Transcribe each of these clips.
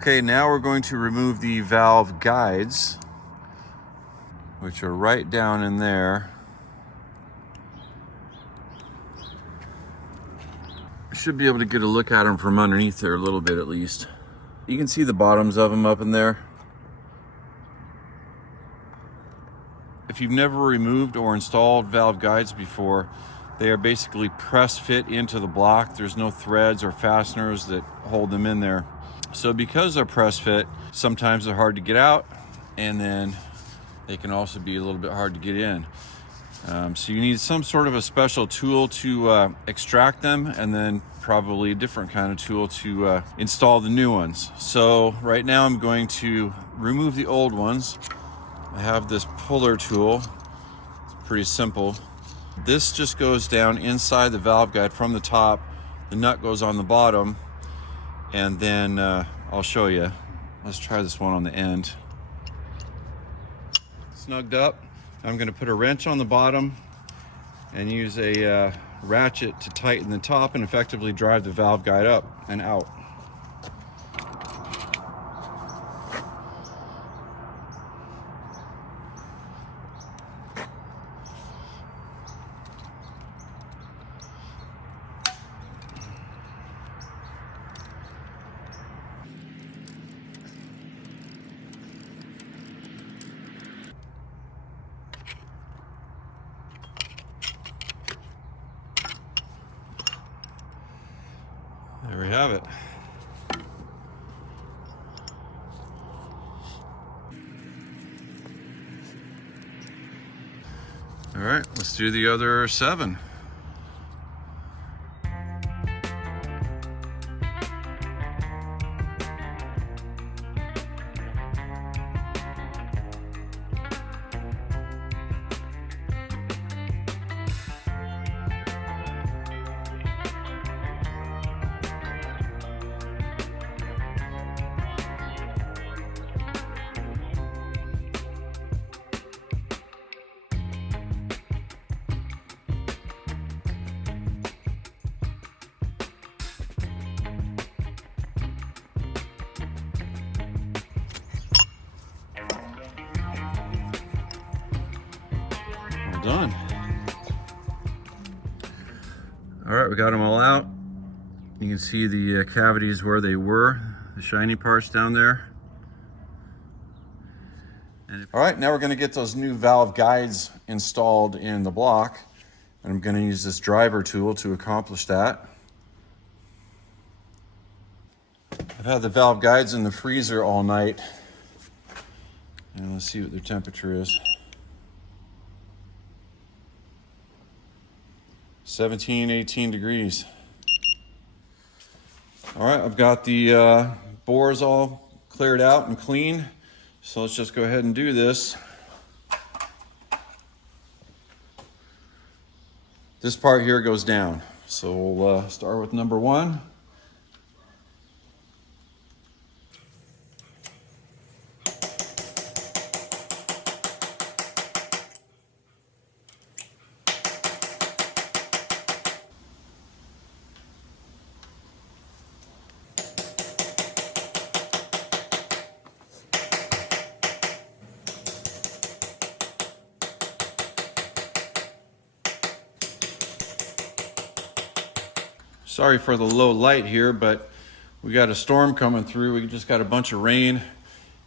Okay, now we're going to remove the valve guides, which are right down in there. I should be able to get a look at them from underneath there a little bit at least. You can see the bottoms of them up in there. If you've never removed or installed valve guides before, they are basically press fit into the block. There's no threads or fasteners that hold them in there. So because they're press fit, sometimes they're hard to get out, and then they can also be a little bit hard to get in. So you need some sort of a special tool to extract them, and then probably a different kind of tool to install the new ones. So right now I'm going to remove the old ones. I have this puller tool. It's pretty simple. This just goes down inside the valve guide from the top. The nut goes on the bottom, and then I'll show you. Let's try this one on the end. Snugged up. I'm going to put a wrench on the bottom and use a ratchet to tighten the top and effectively drive the valve guide up and out. There we have it. All right, let's do the other 7. Done. All right, we got them all out. You can see the cavities where they were, the shiny parts down there. All right, now we're going to get those new valve guides installed in the block, and I'm going to use this driver tool to accomplish that. I've had the valve guides in the freezer all night, and let's see what their temperature is. 17, 18 degrees. All right, I've got the bores all cleared out and clean. So let's just go ahead and do this. This part here goes down. So we'll start with number 1. Sorry for the low light here, but we got a storm coming through. We just got a bunch of rain,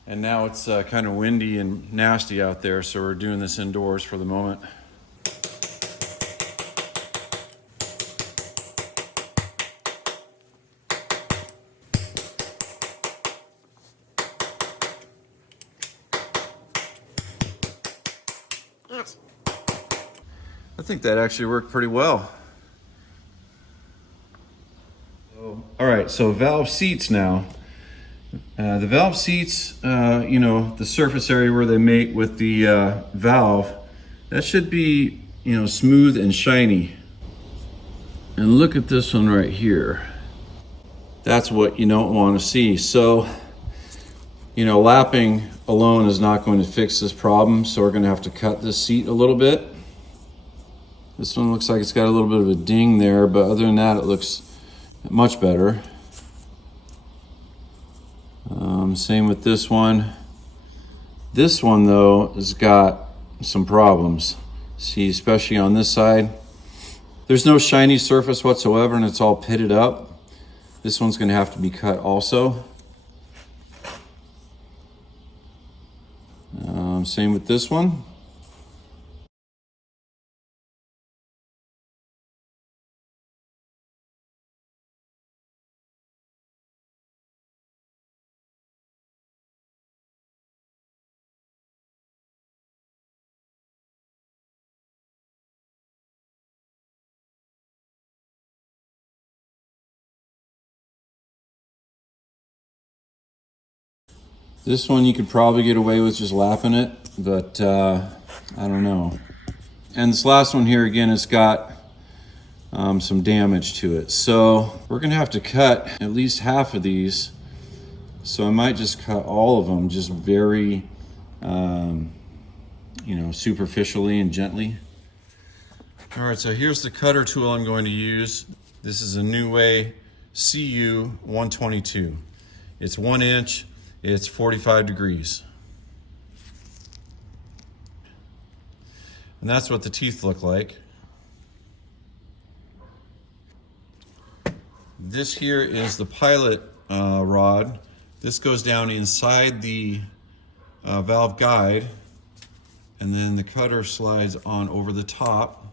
and now it's kind of windy and nasty out there, so we're doing this indoors for the moment. I think that actually worked pretty well. All right, so valve seats now. The valve seats, you know, the surface area where they mate with the valve, that should be, you know, smooth and shiny. And look at this one right here. That's what you don't want to see. So, you know, lapping alone is not going to fix this problem, so we're going to have to cut this seat a little bit. This one looks like it's got a little bit of a ding there, but other than that, it looks much better. Same with this one. This one though has got some problems. See, especially on this side, there's no shiny surface whatsoever and it's all pitted up. This one's gonna have to be cut also. Same with this one. This one you could probably get away with just lapping it, but I don't know. And this last one here, again, it's got some damage to it. So we're gonna have to cut at least half of these. So I might just cut all of them, just very, superficially and gently. All right, so here's the cutter tool I'm going to use. This is a New Way CU 122. It's 1 inch. It's 45 degrees. And that's what the teeth look like. This here is the pilot rod. This goes down inside the valve guide, and then the cutter slides on over the top,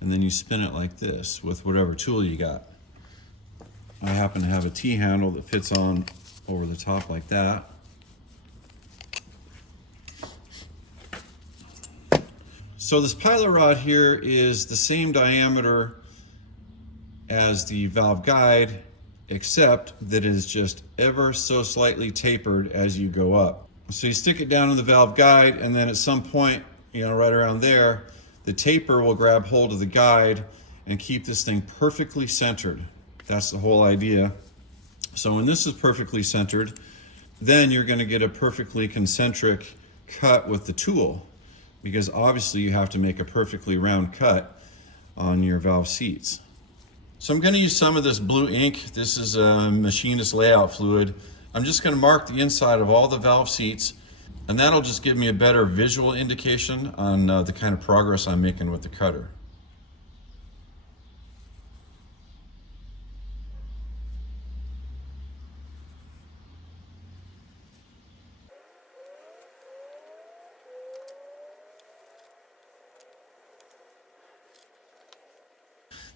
and then you spin it like this with whatever tool you got. I happen to have a T-handle that fits on over the top like that. So this pilot rod here is the same diameter as the valve guide, except that it is just ever so slightly tapered as you go up. So you stick it down in the valve guide, and then at some point, right around there, the taper will grab hold of the guide and keep this thing perfectly centered. That's the whole idea. So when this is perfectly centered, then you're going to get a perfectly concentric cut with the tool, because obviously you have to make a perfectly round cut on your valve seats. So I'm going to use some of this blue ink. This is a machinist layout fluid. I'm just going to mark the inside of all the valve seats, and that'll just give me a better visual indication on the kind of progress I'm making with the cutter.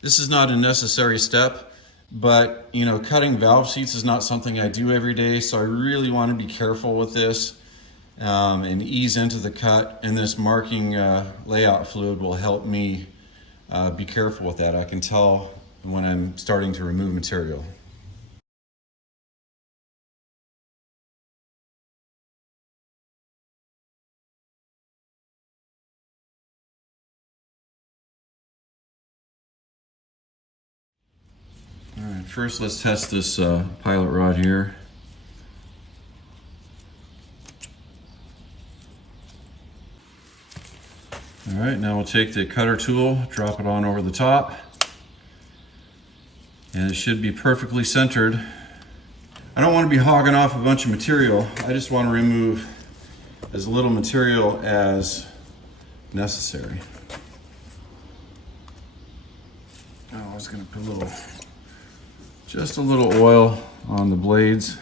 This is not a necessary step, but cutting valve seats is not something I do every day, so I really want to be careful with this and ease into the cut, and this marking layout fluid will help me be careful with that. I can tell when I'm starting to remove material. All right, first let's test this pilot rod here. All right, now we'll take the cutter tool, drop it on over the top, and it should be perfectly centered. I don't want to be hogging off a bunch of material. I just want to remove as little material as necessary. Oh, I was going to put just a little oil on the blades.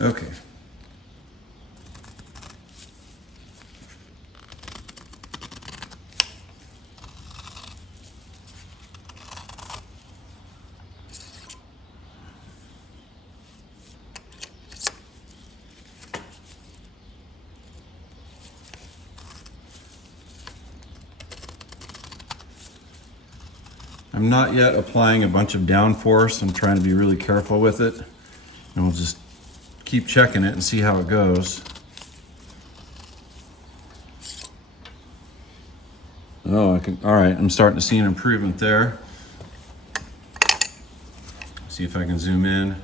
Okay. I'm not yet applying a bunch of downforce. I'm trying to be really careful with it, and we'll just keep checking it and see how it goes. Oh, all right, I'm starting to see an improvement there. See if I can zoom in.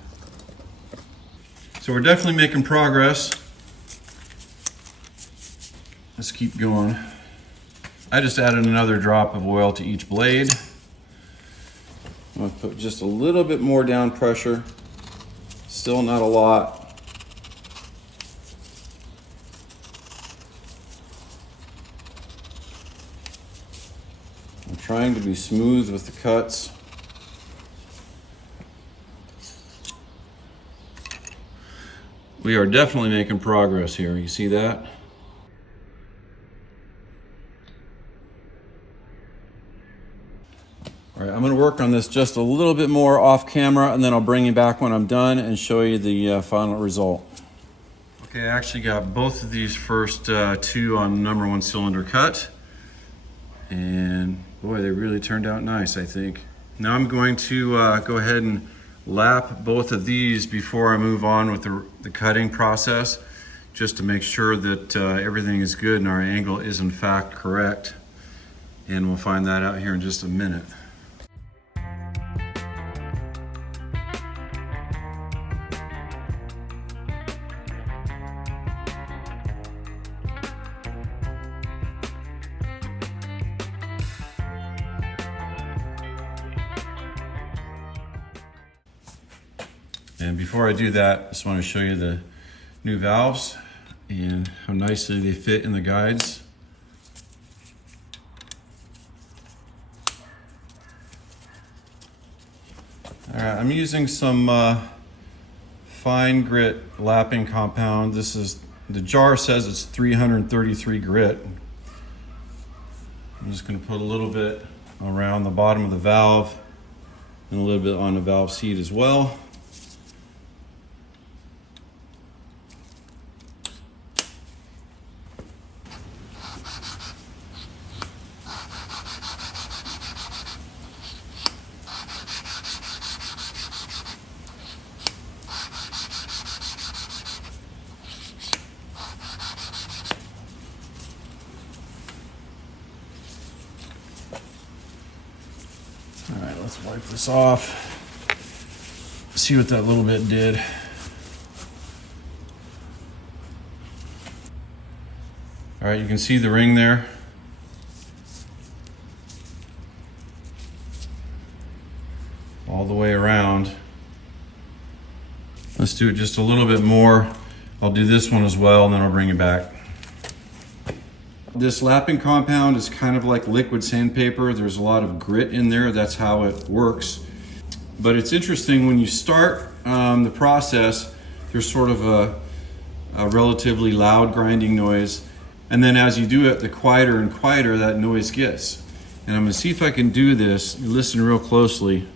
So we're definitely making progress. Let's keep going. I just added another drop of oil to each blade. I'm gonna put just a little bit more down pressure. Still not a lot. I'm trying to be smooth with the cuts. We are definitely making progress here. You see that? All right, I'm gonna work on this just a little bit more off camera, and then I'll bring you back when I'm done and show you the final result. Okay, I actually got both of these first two on number 1 cylinder cut. And boy, they really turned out nice, I think. Now I'm going to go ahead and lap both of these before I move on with the cutting process, just to make sure that everything is good and our angle is in fact correct. And we'll find that out here in just a minute. And before I do that, I just want to show you the new valves and how nicely they fit in the guides. All right, I'm using some fine grit lapping compound. This is, the jar says it's 333 grit. I'm just going to put a little bit around the bottom of the valve and a little bit on the valve seat as well. All right, let's wipe this off. See what that little bit did. All right, you can see the ring there. All the way around. Let's do it just a little bit more. I'll do this one as well, and then I'll bring it back. This lapping compound is kind of like liquid sandpaper. There's a lot of grit in there. That's how it works. But it's interesting, when you start the process, there's sort of a relatively loud grinding noise. And then as you do it, the quieter and quieter that noise gets. And I'm gonna see if I can do this. Listen real closely.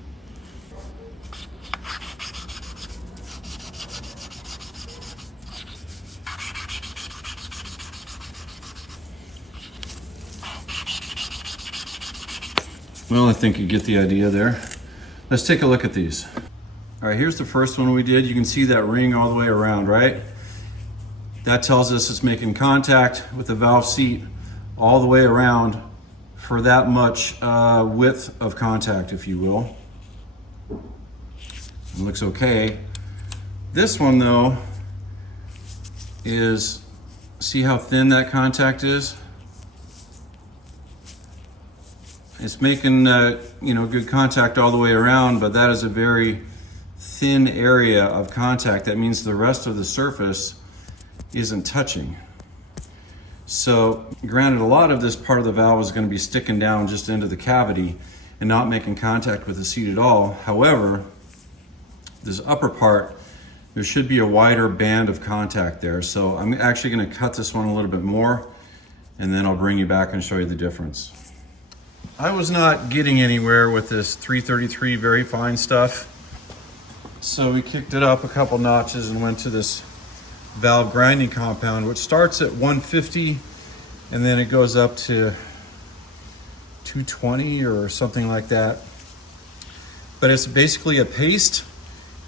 Well, I think you get the idea there. Let's take a look at these. All right, here's the first one we did. You can see that ring all the way around, right? That tells us it's making contact with the valve seat all the way around for that much width of contact, if you will. It looks okay. This one though is, see how thin that contact is? It's making good contact all the way around, but that is a very thin area of contact. That means the rest of the surface isn't touching. So granted, a lot of this part of the valve is going to be sticking down just into the cavity and not making contact with the seat at all. However, this upper part, there should be a wider band of contact there. So I'm actually going to cut this one a little bit more, and then I'll bring you back and show you the difference. I was not getting anywhere with this 333 very fine stuff. So we kicked it up a couple notches and went to this valve grinding compound, which starts at 150 and then it goes up to 220 or something like that. But it's basically a paste,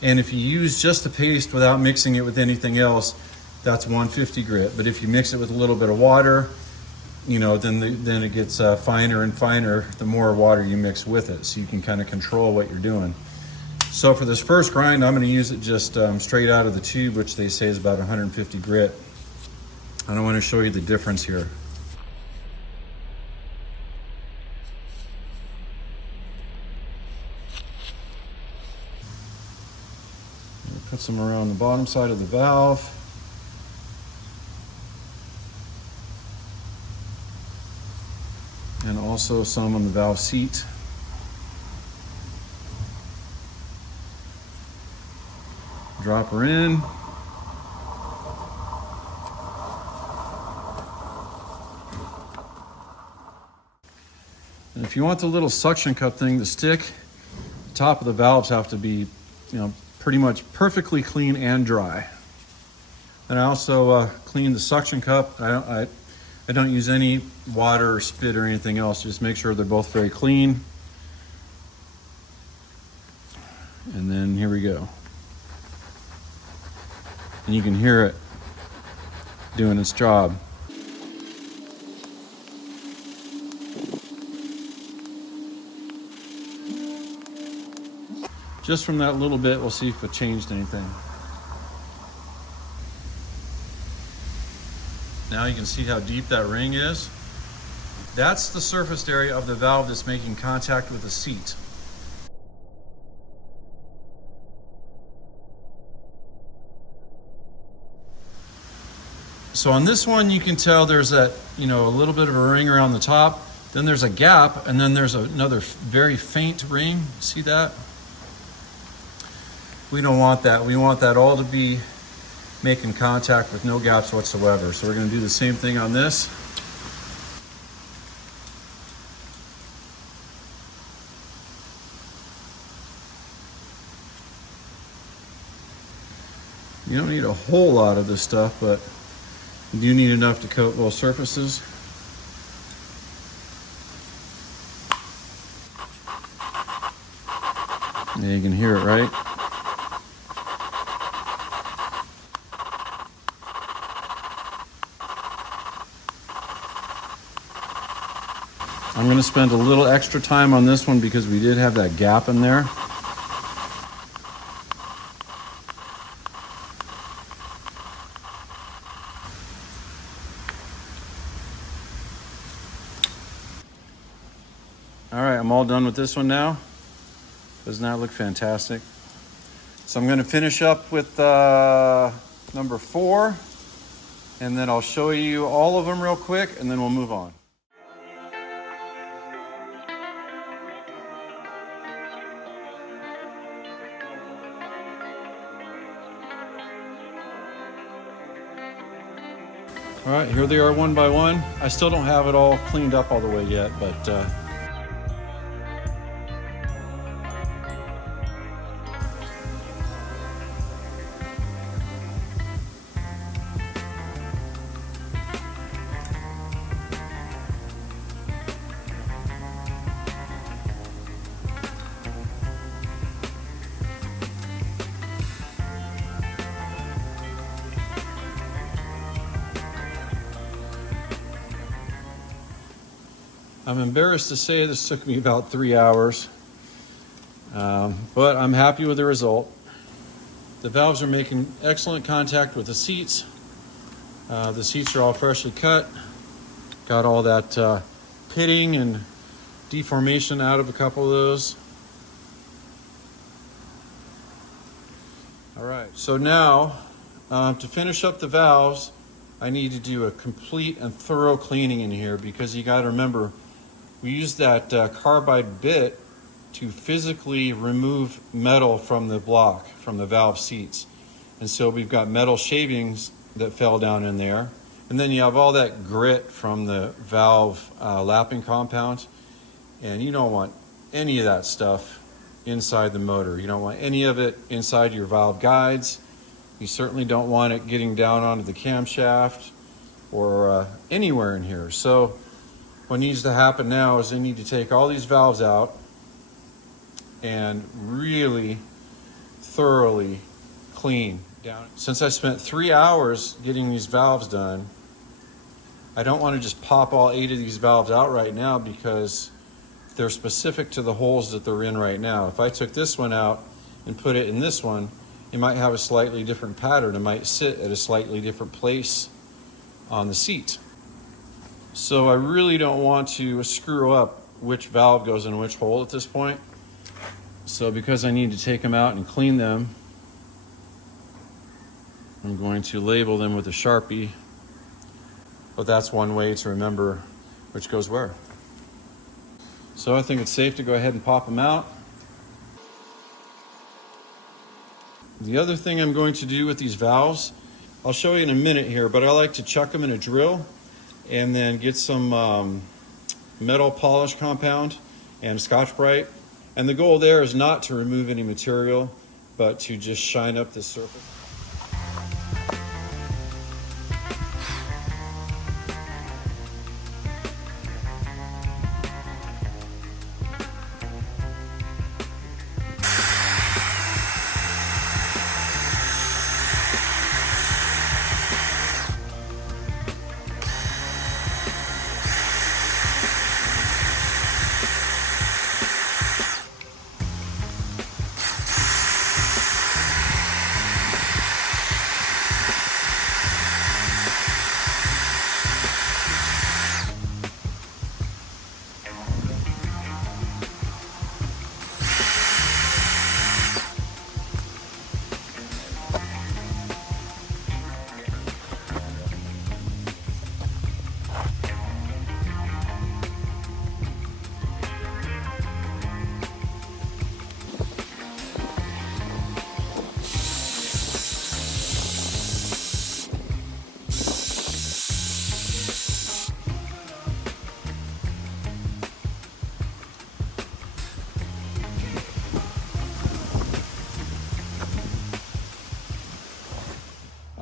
and if you use just the paste without mixing it with anything else, that's 150 grit. But if you mix it with a little bit of water, then it gets finer and finer the more water you mix with it, so you can kind of control what you're doing. So for this first grind, I'm going to use it just straight out of the tube, which they say is about 150 grit. And I want to show you the difference here. Put some around the bottom side of the valve. And also some on the valve seat. Drop her in. And if you want the little suction cup thing to stick, the top of the valves have to be, pretty much perfectly clean and dry. And I also clean the suction cup. I don't use any water or spit or anything else. Just make sure they're both very clean. And then here we go. And you can hear it doing its job. Just from that little bit, we'll see if it changed anything. Now you can see how deep that ring is. That's the surface area of the valve that's making contact with the seat. So on this one, you can tell there's that, a little bit of a ring around the top. Then there's a gap, and then there's another very faint ring. See that? We don't want that. We want that all to be making contact with no gaps whatsoever. So we're going to do the same thing on this. You don't need a whole lot of this stuff, but you do need enough to coat both surfaces. Yeah, you can hear it, right? I'm going to spend a little extra time on this one because we did have that gap in there. All right, I'm all done with this one now. Doesn't that look fantastic? So I'm going to finish up with number 4, and then I'll show you all of them real quick, and then we'll move on. All right, here they are one by one. I still don't have it all cleaned up all the way yet, but I'm embarrassed to say this took me about 3 hours, but I'm happy with the result. The valves are making excellent contact with the seats. The seats are all freshly cut. Got all that pitting and deformation out of a couple of those. All right, so now to finish up the valves, I need to do a complete and thorough cleaning in here because you got to remember, we use that carbide bit to physically remove metal from the block, from the valve seats. And so we've got metal shavings that fell down in there. And then you have all that grit from the valve lapping compound. And you don't want any of that stuff inside the motor. You don't want any of it inside your valve guides. You certainly don't want it getting down onto the camshaft or anywhere in here. So what needs to happen now is they need to take all these valves out and really thoroughly clean down. Since I spent 3 hours getting these valves done, I don't want to just pop all 8 of these valves out right now because they're specific to the holes that they're in right now. If I took this one out and put it in this one, it might have a slightly different pattern. It might sit at a slightly different place on the seat. So I really don't want to screw up which valve goes in which hole at this point. So because I need to take them out and clean them, I'm going to label them with a Sharpie, but that's one way to remember which goes where. So I think it's safe to go ahead and pop them out. The other thing I'm going to do with these valves, I'll show you in a minute here, but I like to chuck them in a drill and then get some metal polish compound and Scotch-Brite. And the goal there is not to remove any material, but to just shine up the surface.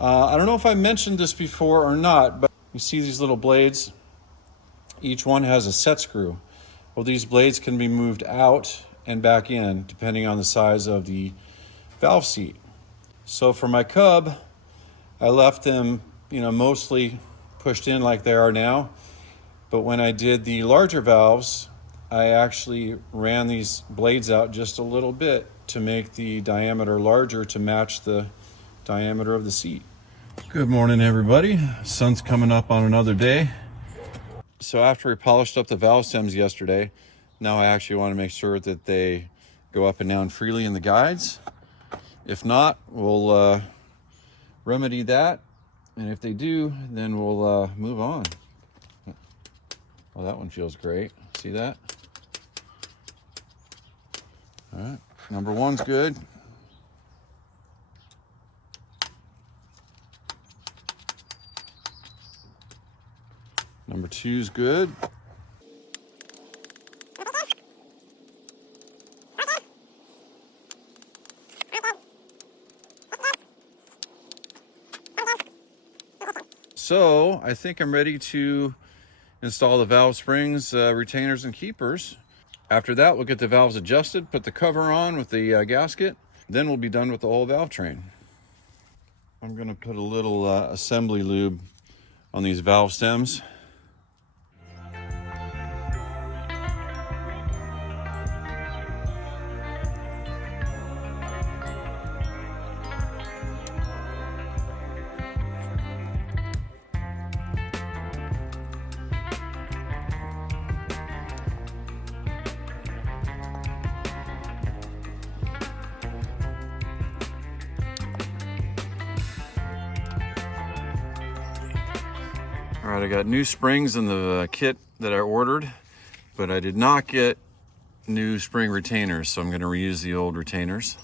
I don't know if I mentioned this before or not, but you see these little blades? Each one has a set screw. Well, these blades can be moved out and back in depending on the size of the valve seat. So for my Cub, I left them, mostly pushed in like they are now. But when I did the larger valves, I actually ran these blades out just a little bit to make the diameter larger to match the diameter of the seat. Good morning, everybody. Sun's coming up on another day. So after we polished up the valve stems yesterday, now I actually want to make sure that they go up and down freely in the guides. If not, we'll remedy that. And if they do, then we'll move on. Well, that one feels great. See that? All right, number one's good. Number two's good. So I think I'm ready to install the valve springs, retainers, and keepers. After that, we'll get the valves adjusted, put the cover on with the gasket. Then we'll be done with the whole valve train. I'm gonna put a little assembly lube on these valve stems. All right, I got new springs in the kit that I ordered, but I did not get new spring retainers, so I'm going to reuse the old retainers.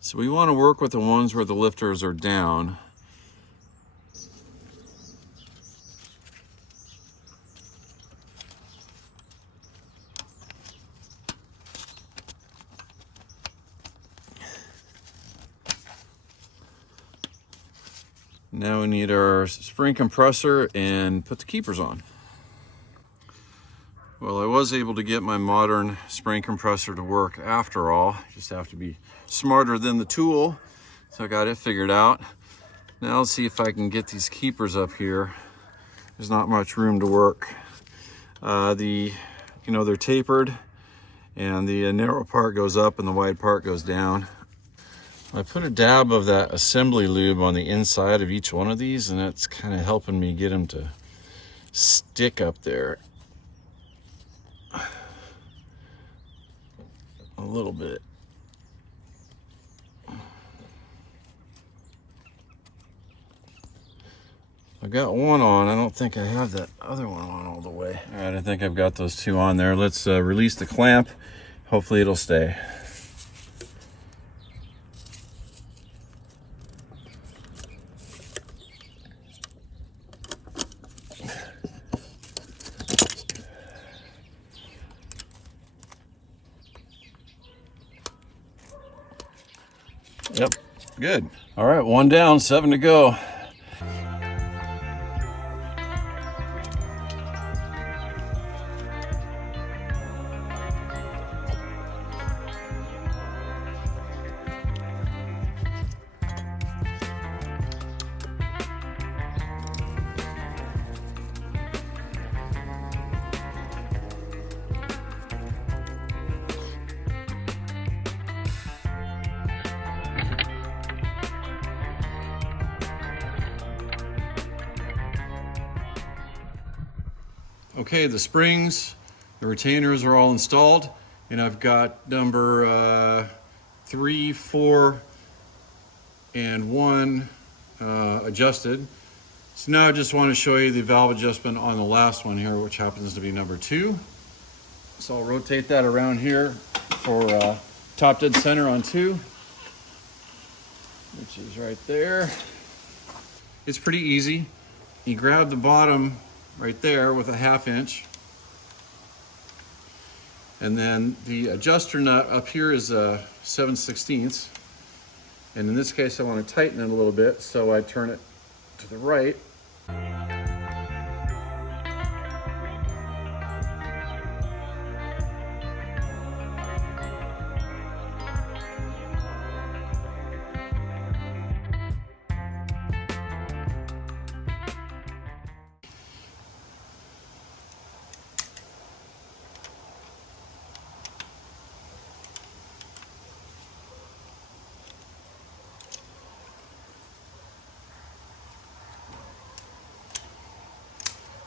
So we want to work with the ones where the lifters are down. Now we need our spring compressor and put the keepers on. Well, I was able to get my modern spring compressor to work after all. Just have to be smarter than the tool. So I got it figured out. Now let's see if I can get these keepers up here. There's not much room to work. They're tapered, and the narrow part goes up and the wide part goes down. I put a dab of that assembly lube on the inside of each one of these, and that's kind of helping me get them to stick up there a little bit. I got one on. I don't think I have that other one on all the way. All right, I think I've got those two on there. Let's release the clamp. Hopefully it'll stay. Yep, good. All right, one down, 7 to go. Okay, the springs, the retainers are all installed, and I've got number 3, 4, and 1 adjusted. So now I just want to show you the valve adjustment on the last one here, which happens to be number 2. So I'll rotate that around here for top dead center on 2, which is right there. It's pretty easy. You grab the bottom right there with a 1/2 inch. And then the adjuster nut up here is 7/16. And in this case, I want to tighten it a little bit, so I turn it to the right.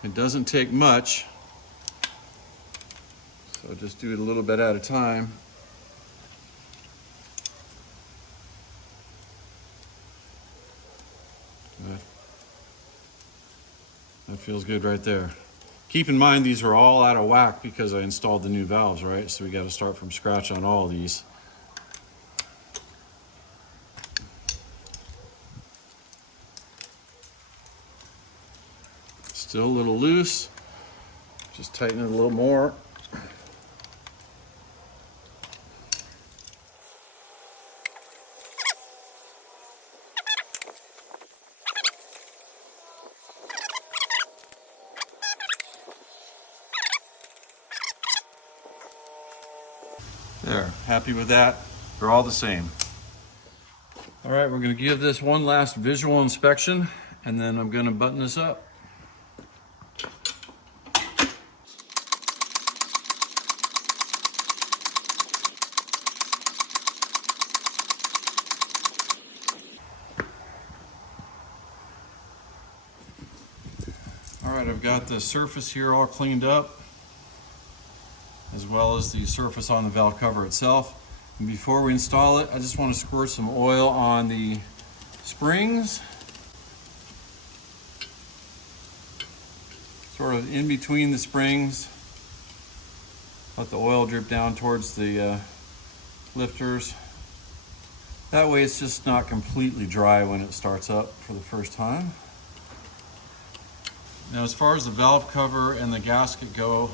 It doesn't take much, so just do it a little bit at a time. That feels good right there. Keep in mind these are all out of whack because I installed the new valves, right? So we got to start from scratch on all of these. Still a little loose. Just tighten it a little more. There, happy with that. They're all the same. All right, we're gonna give this one last visual inspection, and then I'm gonna button this up. All right, I've got the surface here all cleaned up, as well as the surface on the valve cover itself. And before we install it, I just want to squirt some oil on the springs, sort of in between the springs. Let the oil drip down towards the lifters. That way it's just not completely dry when it starts up for the first time. Now, as far as the valve cover and the gasket go,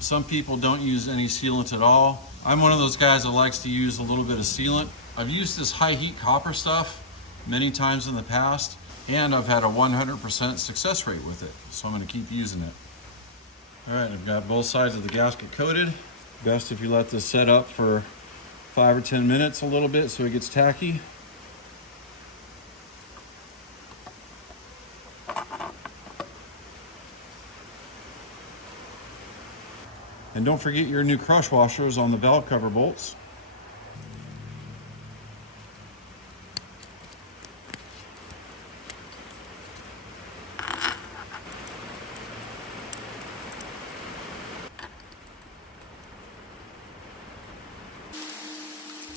some people don't use any sealant at all. I'm one of those guys that likes to use a little bit of sealant. I've used this high heat copper stuff many times in the past, and I've had a 100% success rate with it, so I'm going to keep using it. All right, I've got both sides of the gasket coated. Best if you let this set up for 5 or 10 minutes a little bit so it gets tacky. And don't forget your new crush washers on the valve cover bolts.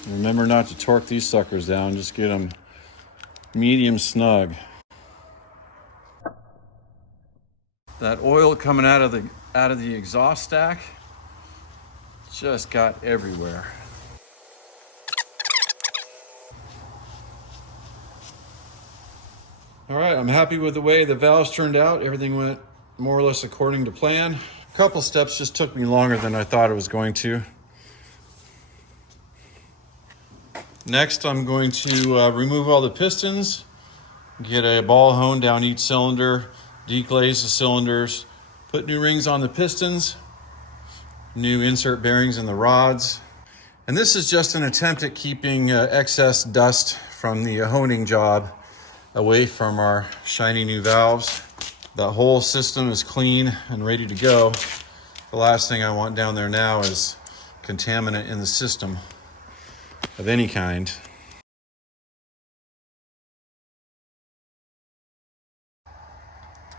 Remember not to torque these suckers down, just get them medium snug. That oil coming out of the exhaust stack just got everywhere. All right, I'm happy with the way the valves turned out. Everything went more or less according to plan. A couple steps just took me longer than I thought it was going to. Next, I'm going to remove all the pistons, get a ball hone down each cylinder, deglaze the cylinders, put new rings on the pistons, new insert bearings in the rods. And this is just an attempt at keeping excess dust from the honing job away from our shiny new valves. The whole system is clean and ready to go. The last thing I want down there now is contaminant in the system of any kind.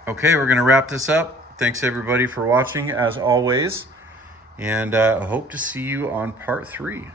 Okay, we're gonna wrap this up. Thanks everybody for watching as always, and I hope to see you on part 3.